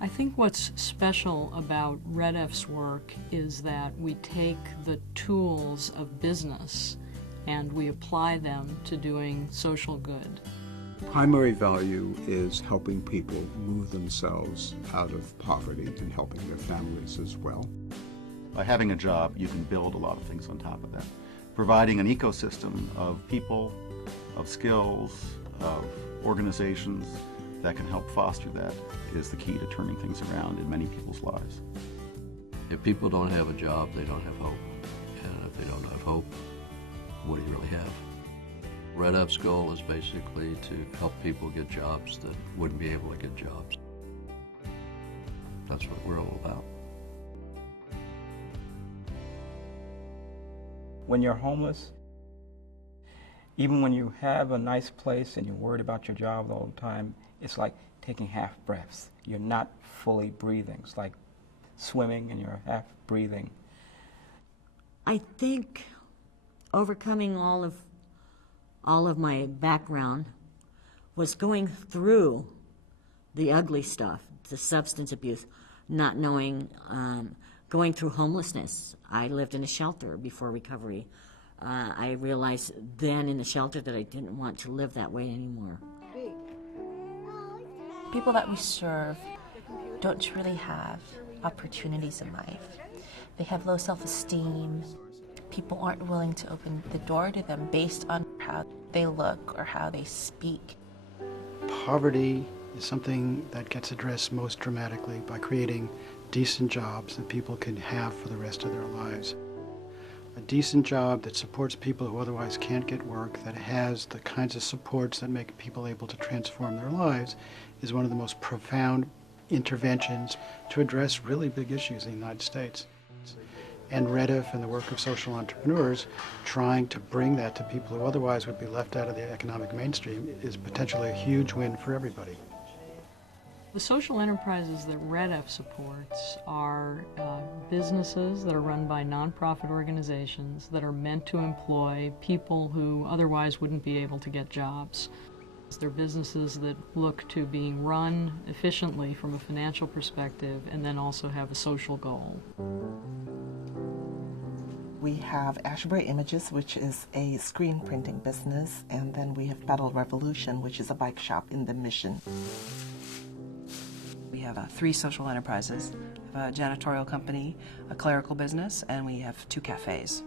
I think what's special about REDF's work is that we take the tools of business and we apply them to doing social good. Primary value is helping people move themselves out of poverty and helping their families as well. By having a job, you can build a lot of things on top of that. Providing an ecosystem of people, of skills, of organizations that can help foster that is the key to turning things around in many people's lives. If people don't have a job, they don't have hope. And if they don't have hope, what do you really have? REDF's goal is basically to help people get jobs that wouldn't be able to get jobs. That's what we're all about. When you're homeless, even when you have a nice place and you're worried about your job all the time, it's like taking half breaths. You're not fully breathing. It's like swimming and you're half breathing. I think overcoming all of my background was going through the ugly stuff, the substance abuse, not knowing, going through homelessness. I lived in a shelter before recovery. I realized then in the shelter that I didn't want to live that way anymore. People that we serve don't really have opportunities in life. They have low self-esteem. People aren't willing to open the door to them based on how they look or how they speak. Poverty is something that gets addressed most dramatically by creating decent jobs that people can have for the rest of their lives. A decent job that supports people who otherwise can't get work, that has the kinds of supports that make people able to transform their lives, is one of the most profound interventions to address really big issues in the United States. And REDF and the work of social entrepreneurs trying to bring that to people who otherwise would be left out of the economic mainstream is potentially a huge win for everybody. The social enterprises that REDF supports are businesses that are run by nonprofit organizations that are meant to employ people who otherwise wouldn't be able to get jobs. They're businesses that look to being run efficiently from a financial perspective and then also have a social goal. We have Ashbury Images, which is a screen printing business, and then we have Pedal Revolution, which is a bike shop in the Mission. We have 3 social enterprises, a janitorial company, a clerical business, and we have 2 cafes.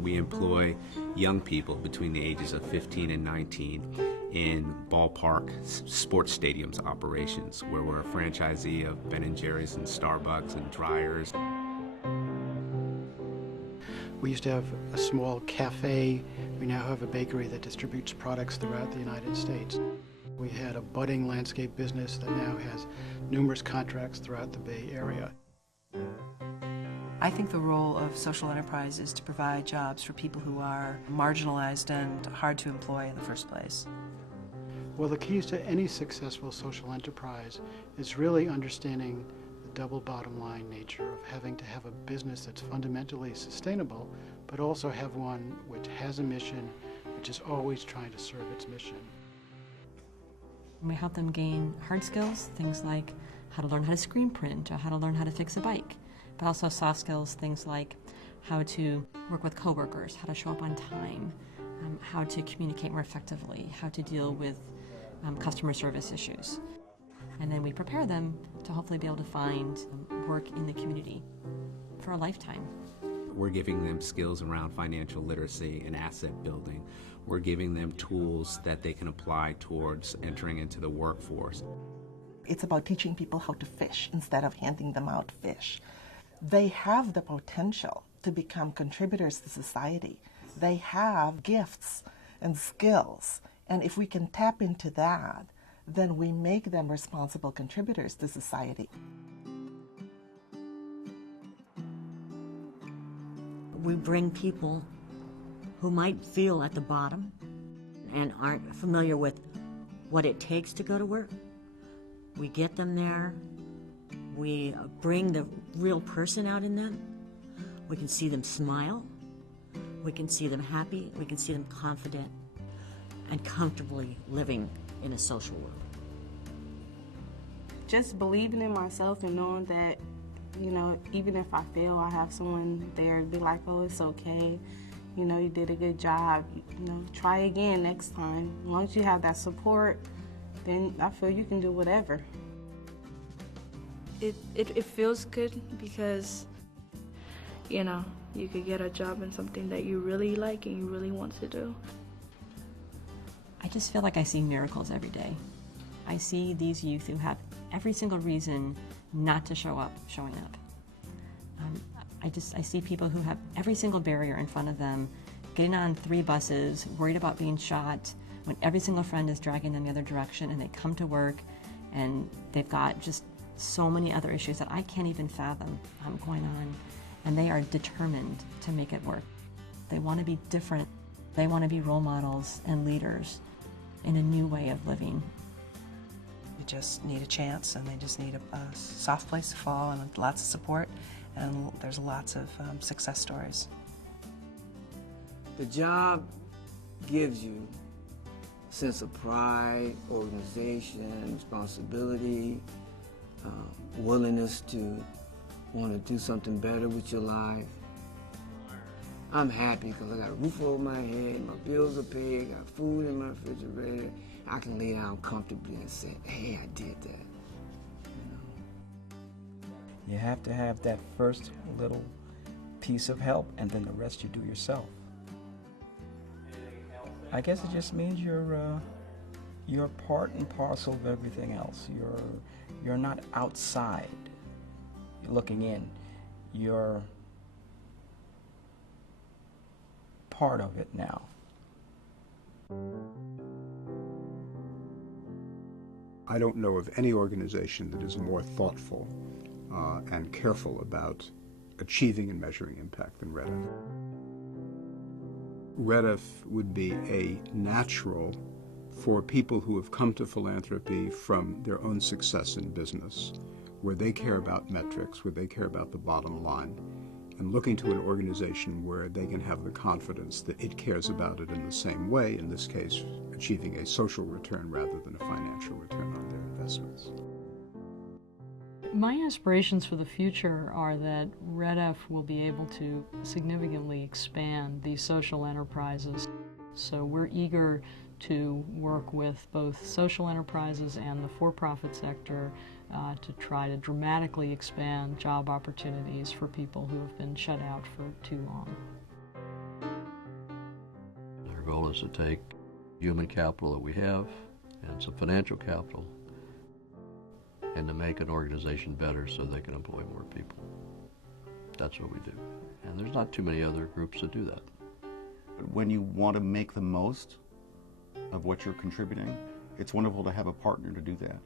We employ young people between the ages of 15 and 19 in ballpark sports stadiums operations, where we're a franchisee of Ben & Jerry's and Starbucks and Dryers. We used to have a small cafe. We now have a bakery that distributes products throughout the United States. We had a budding landscape business that now has numerous contracts throughout the Bay Area. I think the role of social enterprise is to provide jobs for people who are marginalized and hard to employ in the first place. Well, the keys to any successful social enterprise is really understanding the double bottom line nature of having to have a business that's fundamentally sustainable, but also have one which has a mission, which is always trying to serve its mission. We help them gain hard skills, things like how to learn how to screen print or how to learn how to fix a bike, but also soft skills, things like how to work with coworkers, how to show up on time, how to communicate more effectively, how to deal with customer service issues. And then we prepare them to hopefully be able to find work in the community for a lifetime. We're giving them skills around financial literacy and asset building. We're giving them tools that they can apply towards entering into the workforce. It's about teaching people how to fish instead of handing them out fish. They have the potential to become contributors to society. They have gifts and skills, and if we can tap into that, then we make them responsible contributors to society. We bring people who might feel at the bottom and aren't familiar with what it takes to go to work. We get them there. We bring the real person out in them. We can see them smile. We can see them happy. We can see them confident and comfortably living in a social world. just believing in myself and knowing that, you know, even if I fail, I have someone there to be like, oh, it's okay. You know, you did a good job. You know, try again next time. As long as you have that support, then I feel you can do whatever. It feels good because, you know, you could get a job in something that you really like and you really want to do. I just feel like I see miracles every day. I see these youth who have every single reason not to show up, showing up. I see people who have every single barrier in front of them, getting on 3 buses, worried about being shot, when every single friend is dragging them the other direction, and they come to work and they've got just so many other issues that I can't even fathom going on, and they are determined to make it work. They want to be different. They want to be role models and leaders in a new way of living. They just need a chance, and they just need a soft place to fall and lots of support, and there's lots of success stories. The job gives you a sense of pride, organization, responsibility, willingness to want to do something better with your life. I'm happy because I got a roof over my head, my bills are paid, I got food in my refrigerator. I can lay down comfortably and say, hey, I did that. You have to have that first little piece of help, and then the rest you do yourself. I guess it just means you're part and parcel of everything else. You're not outside looking in. You're part of it now. I don't know of any organization that is more thoughtful and careful about achieving and measuring impact than REDF. REDF would be a natural for people who have come to philanthropy from their own success in business, where they care about metrics, where they care about the bottom line, and looking to an organization where they can have the confidence that it cares about it in the same way, in this case, achieving a social return rather than a financial return on their investments. My aspirations for the future are that REDF will be able to significantly expand these social enterprises. So we're eager to work with both social enterprises and the for-profit sector to try to dramatically expand job opportunities for people who have been shut out for too long. Our goal is to take human capital that we have and some financial capital and to make an organization better so they can employ more people. That's what we do. And there's not too many other groups that do that. When you want to make the most of what you're contributing, it's wonderful to have a partner to do that.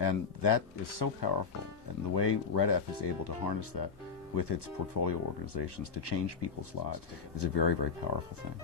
And that is so powerful. And the way REDF is able to harness that with its portfolio organizations to change people's lives is a very, very powerful thing.